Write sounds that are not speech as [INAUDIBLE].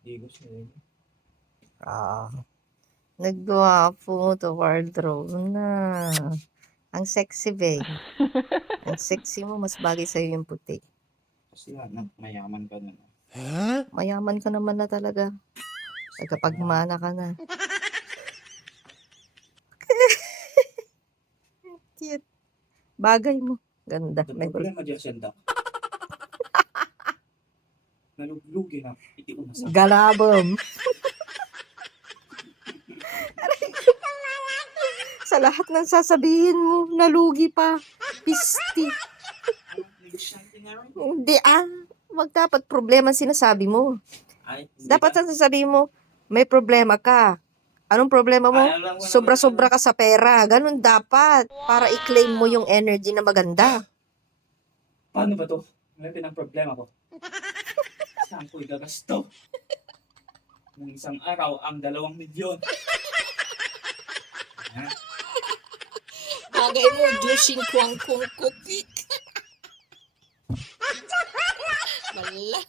Hindi ko siya. Ah. Nagwapo to wardrobe na. Ang sexy, babe. [LAUGHS] Ang sexy mo, mas bagay sa'yo yung puti. Kasi anak, mayaman ka na. Mayaman ka naman na talaga. Nagkapagmana ka na. [LAUGHS] Cute. Bagay mo. Ganda. May bul- problema dyan Dak. Naluglugi na. Iti ko na sa... Galabom. [LAUGHS] Sa lahat ng sasabihin mo, nalugi pa. Pisti. Hindi ah. Wag dapat problema sinasabi mo. Ay, Dapat ang sasabihin mo, may problema ka. Anong problema mo? Sobra-sobra ka sa pera. Ganun dapat. Para i-claim mo yung energy na maganda. Paano ba to? Ano yung problema ko? Saan ko igagasto? [LAUGHS] Nung isang araw, ang dalawang milyon. Ha? Bagay mo, Jushin Kwang Kung Kupik. [LAUGHS] Wala.